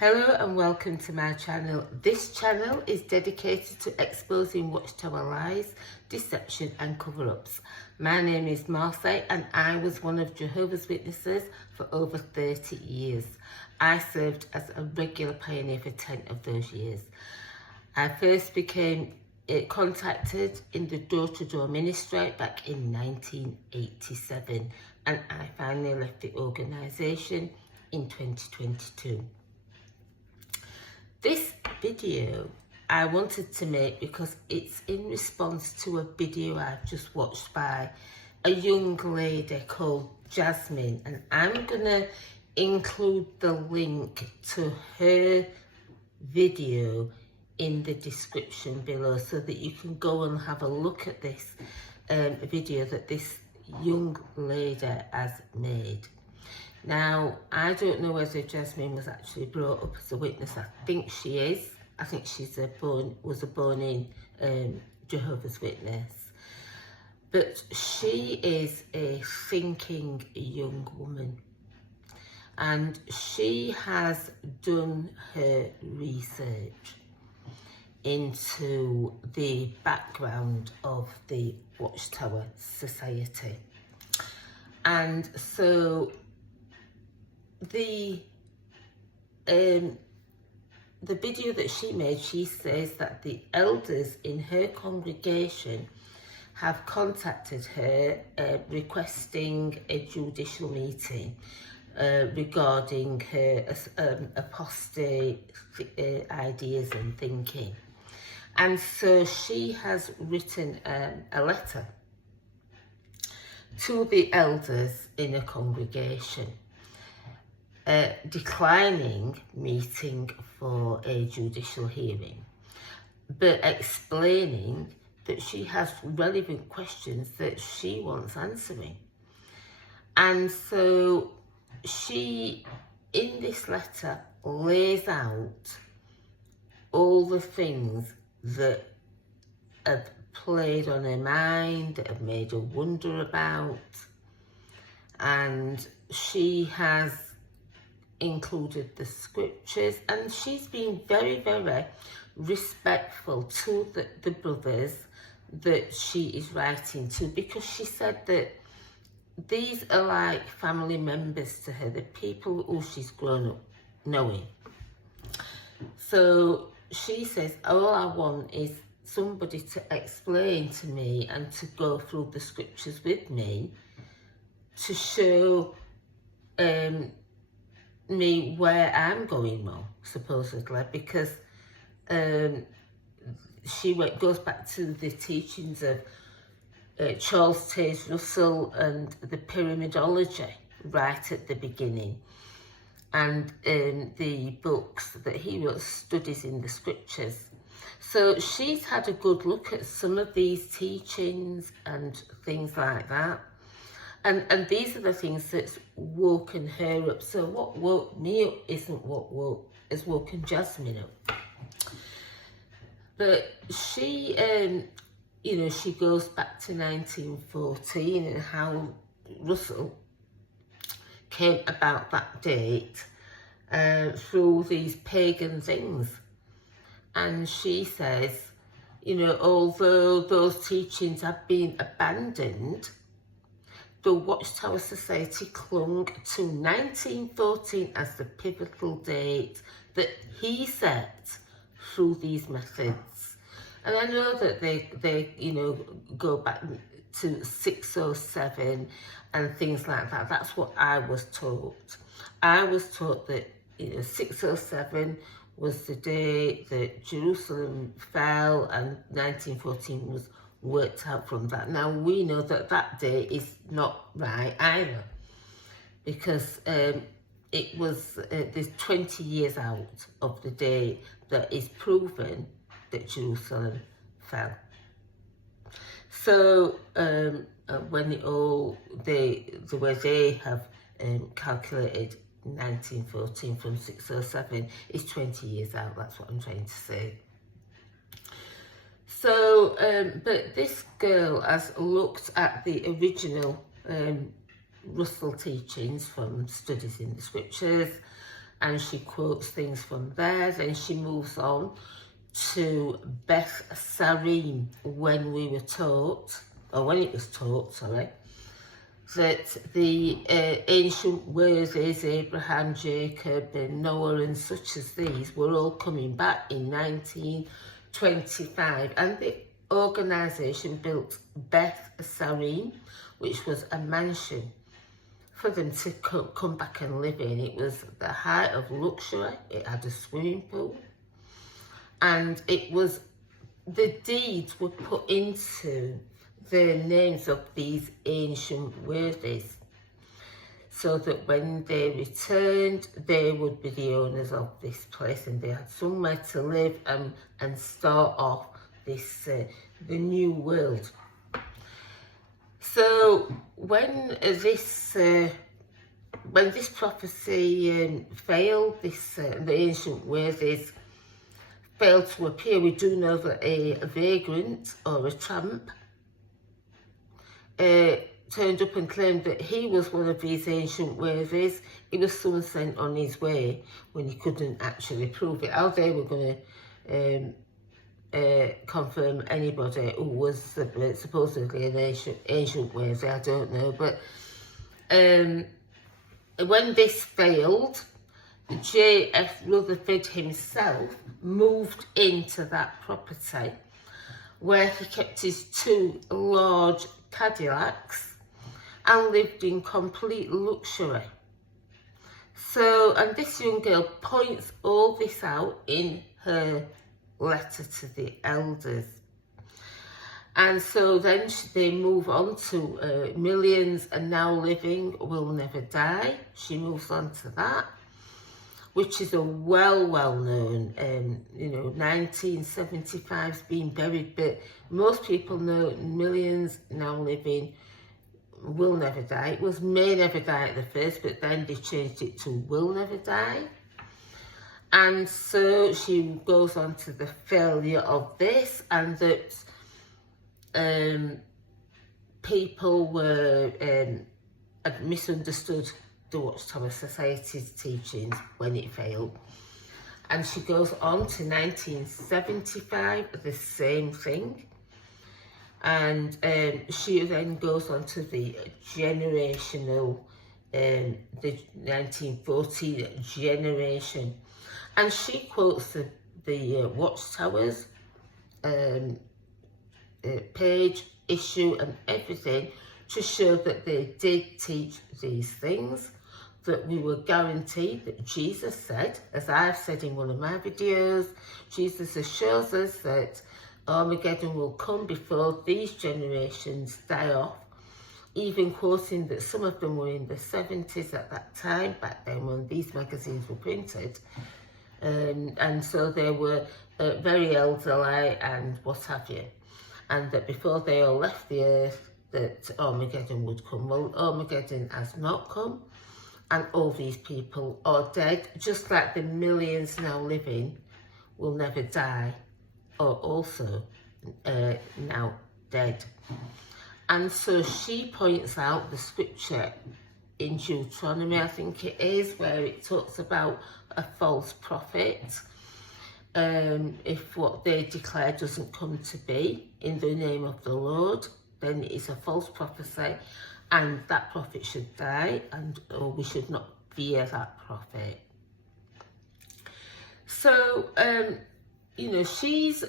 Hello and welcome to my channel. This channel is dedicated to exposing Watchtower lies, deception and cover-ups. My name is Martha and I was one of Jehovah's Witnesses for over 30 years. I served as a regular pioneer for 10 of those years. I first became contacted in the door-to-door ministry back in 1987 and I finally left the organisation in 2022. This video I wanted to make because it's in response to a video I've just watched by a young lady called Jasmine, and I'm gonna include the link to her video in the description below so that you can go and have a look at this video that this young lady has made. Now, I don't know whether Jasmine was actually brought up as a witness. I think she is. I think she's was a born-in Jehovah's Witness. But she is a thinking young woman. And she has done her research into the background of the Watchtower Society. And so the video that she made, she says that the elders in her congregation have contacted her requesting a judicial meeting regarding her apostate ideas and thinking. And so she has written a letter to the elders in a congregation declining meeting for a judicial hearing, but explaining that she has relevant questions that she wants answering. And so she, in this letter, lays out all the things that have played on her mind, that have made her wonder about, and she has included the scriptures, and she's been very, very respectful to the brothers that she is writing to, because she said that these are like family members to her, the people who she's grown up knowing. So she says, all I want is somebody to explain to me and to go through the scriptures with me to show me where I'm going wrong, supposedly, because she goes back to the teachings of Charles Taze Russell and the pyramidology right at the beginning, and the books that he wrote, Studies in the Scriptures. So she's had a good look at some of these teachings and things like that. And these are the things that's woken her up. So what woke me up isn't what has woken Jasmine up. But she, she goes back to 1914 and how Russell came about that date through these pagan things. And she says, although those teachings have been abandoned, the Watchtower Society clung to 1914 as the pivotal date that he set through these methods. And I know that they go back to 607 and things like that. That's what I was taught. I was taught that 607 was the day that Jerusalem fell, and 1914 was worked out from that. Now we know that that day is not right either, because it was there's 20 years out of the day that is proven that Jerusalem fell. So when it all the way they have calculated 1914 from 607 is 20 years out. That's what I'm trying to say. So, but this girl has looked at the original Russell teachings from Studies in the Scriptures, and she quotes things from there. Then she moves on to Beth Sarim, when it was taught, that the ancient worthies, Abraham, Jacob, and Noah, and such as these, were all coming back in 1925, and the organisation built Beth Sarim, which was a mansion for them to come back and live in. It was the height of luxury. It had a swimming pool, and it was, the deeds were put into the names of these ancient worthies, so that when they returned, they would be the owners of this place, and they had somewhere to live and start off this the new world. So when this prophecy failed, the ancient worthies failed to appear, we do know that a vagrant or a tramp turned up and claimed that he was one of these ancient worthies. He was someone sent on his way when he couldn't actually prove it. How they were going to confirm anybody who was supposedly an ancient worthy, I don't know. But when this failed, J.F. Rutherford himself moved into that property, where he kept his 2 large Cadillacs and lived in complete luxury. So, and this young girl points all this out in her letter to the elders. And so then they move on to Millions Are Now Living, Will Never Die. She moves on to that, which is a well-known, 1975's been buried, but most people know Millions Now Living, Will Never Die. It was May Never Die at the first, but then they changed it to Will Never Die. And so she goes on to the failure of this, and that people were had misunderstood the Watchtower Society's teachings when it failed. And she goes on to 1975, the same thing. And she then goes on to the generational, the 1940 generation. And she quotes the Watchtower's page, issue and everything to show that they did teach these things, that we were guaranteed, that Jesus said, as I've said in one of my videos, Jesus assures us that Armageddon will come before these generations die off, even quoting that some of them were in the 70s at that time, back then when these magazines were printed. And so they were very elderly and what have you. And that before they all left the earth, that Armageddon would come. Well, Armageddon has not come, and all these people are dead, just like the millions now living will never die, are also now dead. And so she points out the scripture in Deuteronomy, I think it is, where it talks about a false prophet. If what they declare doesn't come to be in the name of the Lord, then it is a false prophecy, and that prophet should die, or we should not fear that prophet. So, she's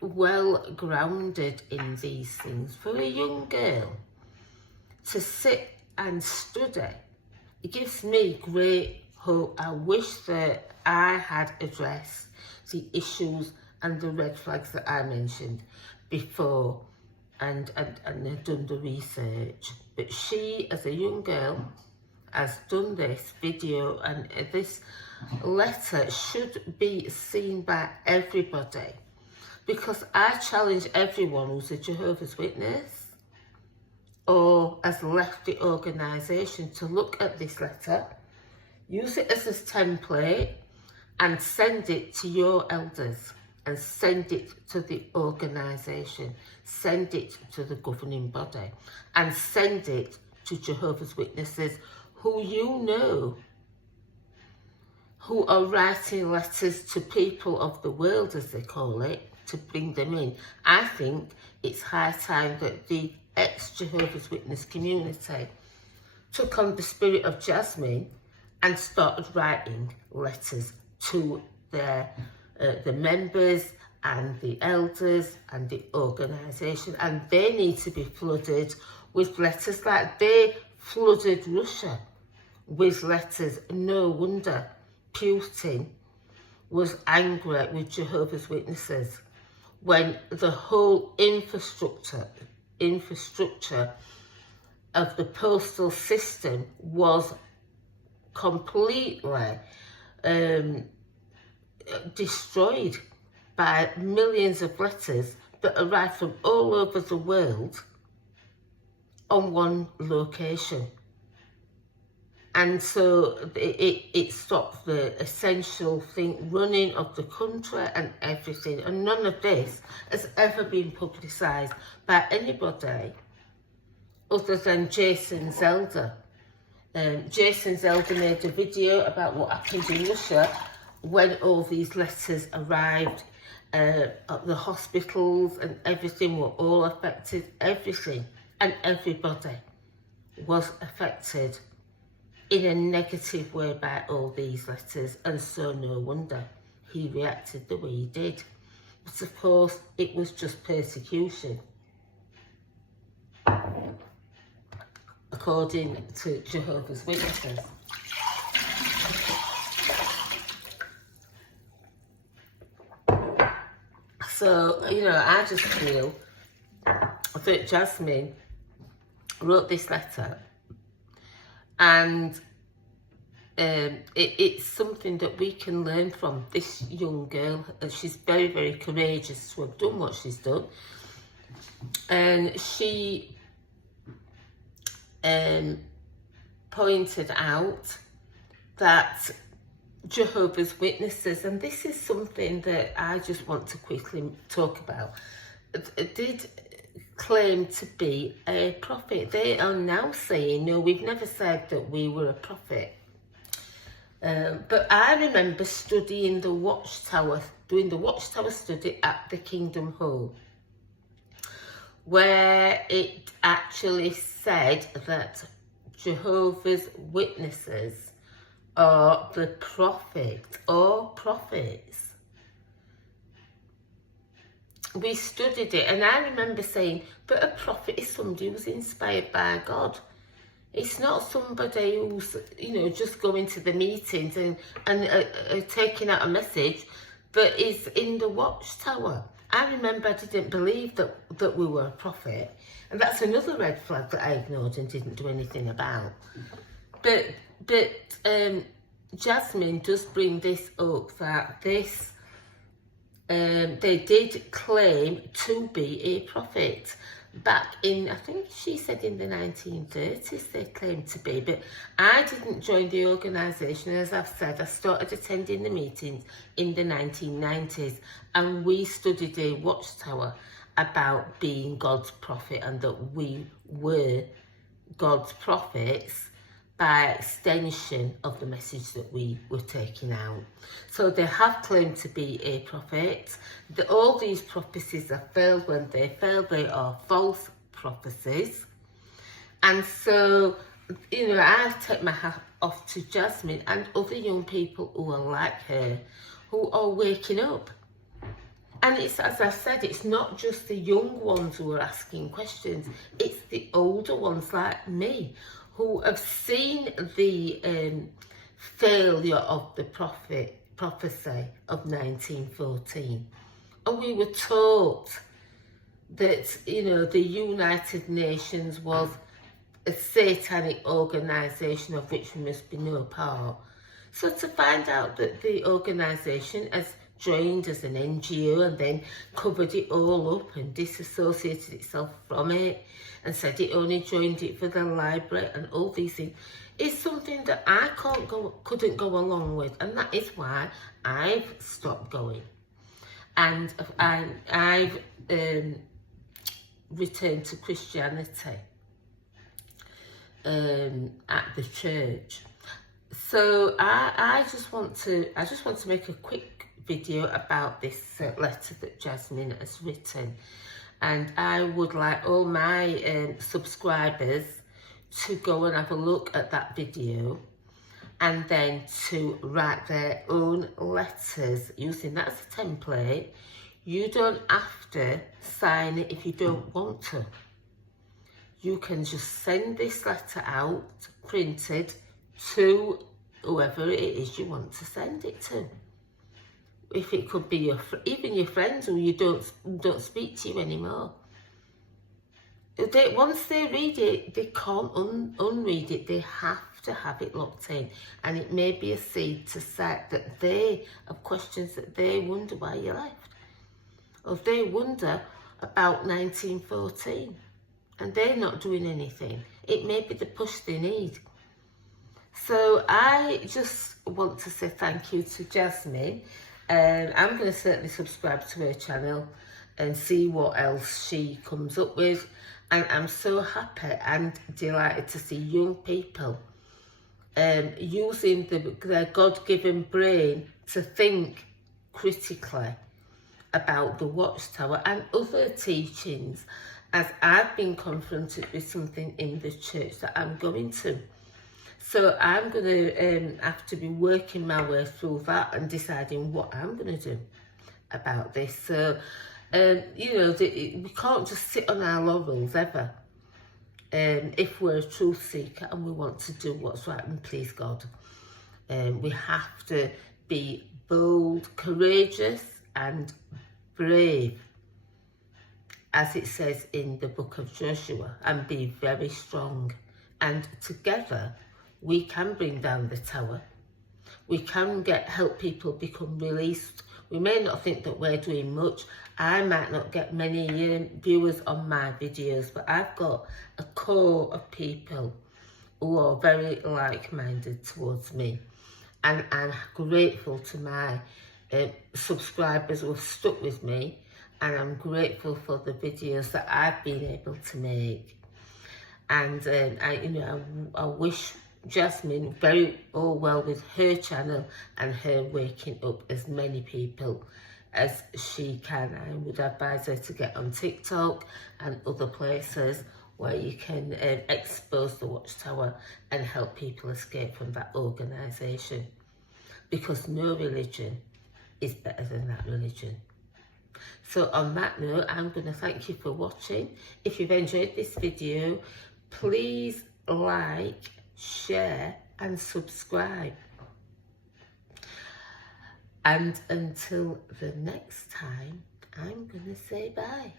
well grounded in these things. For a young girl to sit and study, it gives me great hope. I wish that I had addressed the issues and the red flags that I mentioned before and had done the research. But she, as a young girl, has done this video, and this letter should be seen by everybody, because I challenge everyone who's a Jehovah's Witness or has left the organisation to look at this letter, use it as a template, and send it to your elders, and send it to the organisation, send it to the governing body, and send it to Jehovah's Witnesses who you know who are writing letters to people of the world, as they call it, to bring them in. I think it's high time that the ex-Jehovah's Witness community took on the spirit of Jasmine and started writing letters to their the members and the elders and the organisation, and they need to be flooded with letters like they flooded Russia with letters. No wonder Putin was angry with Jehovah's Witnesses when the whole infrastructure of the postal system was completely destroyed by millions of letters that arrived from all over the world on one location. And so it stopped the essential thing running of the country and everything. And none of this has ever been publicised by anybody other than Jason Zelda. Jason Zelda made a video about what happened in Russia when all these letters arrived at the hospitals, and everything were all affected. Everything and everybody was affected in a negative way by all these letters, and so no wonder he reacted the way he did. But of course, it was just persecution, according to Jehovah's Witnesses. So, you know, I just feel that Jasmine wrote this letter, and it's something that we can learn from. This young girl, she's very, very courageous to have done what she's done. And she pointed out that Jehovah's Witnesses, and this is something that I just want to quickly talk about, did claim to be a prophet. They are now saying, no, we've never said that we were a prophet. But I remember studying the Watchtower, doing the Watchtower study at the Kingdom Hall, where it actually said that Jehovah's Witnesses are the prophet or prophets. We studied it, and I remember saying, but a prophet is somebody who's inspired by God. It's not somebody who's, you know, just going to the meetings and taking out a message, but is in the Watchtower. I remember I didn't believe that we were a prophet, and that's another red flag that I ignored and didn't do anything about. But Jasmine does bring this up, that this they did claim to be a prophet back in, I think she said in the 1930s they claimed to be, but I didn't join the organisation. As I've said, I started attending the meetings in the 1990s, and we studied a Watchtower about being God's prophet, and that we were God's prophets by extension of the message that we were taking out. So they have claimed to be a prophet. All these prophecies have failed. When they fail, they are false prophecies. And so, you know, I take my hat off to Jasmine and other young people who are like her, who are waking up. And it's, as I said, it's not just the young ones who are asking questions, it's the older ones like me, who have seen the failure of the prophecy of 1914. And we were taught that, you know, the United Nations was a satanic organisation of which we must be no part. So to find out that the organisation has joined as an NGO and then covered it all up and disassociated itself from it and said it only joined it for the library and all these things, is something that I couldn't go along with, and that is why I've stopped going. And I've returned to Christianity at the church. So I just want to make a quick video about this letter that Jasmine has written, and I would like all my subscribers to go and have a look at that video and then to write their own letters using that as a template. You don't have to sign it if you don't want to. You can just send this letter out, printed, to whoever it is you want to send it to. If it could be even your friends who you don't speak to you anymore. Once they read it, they can't unread it. They have to have it locked in, and it may be a seed to set that they have questions that they wonder why you left, or they wonder about 1914, and they're not doing anything. It may be the push they need. So I just want to say thank you to Jasmine. I'm going to certainly subscribe to her channel and see what else she comes up with. And I'm so happy and delighted to see young people using their God-given brain to think critically about the Watchtower and other teachings, as I've been confronted with something in the church that I'm going to. So I'm going to have to be working my way through that and deciding what I'm going to do about this. So, you know, we can't just sit on our laurels ever. If we're a truth seeker and we want to do what's right and please God. We have to be bold, courageous and brave, as it says in the book of Joshua, and be very strong. And together we can bring down the tower. We can help people become released. We may not think that we're doing much. I might not get many viewers on my videos, but I've got a core of people who are very like-minded towards me. And I'm grateful to my subscribers who have stuck with me, and I'm grateful for the videos that I've been able to make. And I wish Jasmine very well with her channel and her waking up as many people as she can. I would advise her to get on TikTok and other places where you can expose the Watchtower and help people escape from that organisation, because no religion is better than that religion. So on that note, I'm going to thank you for watching. If you've enjoyed this video, please like, share and subscribe. And until the next time, I'm going to say bye.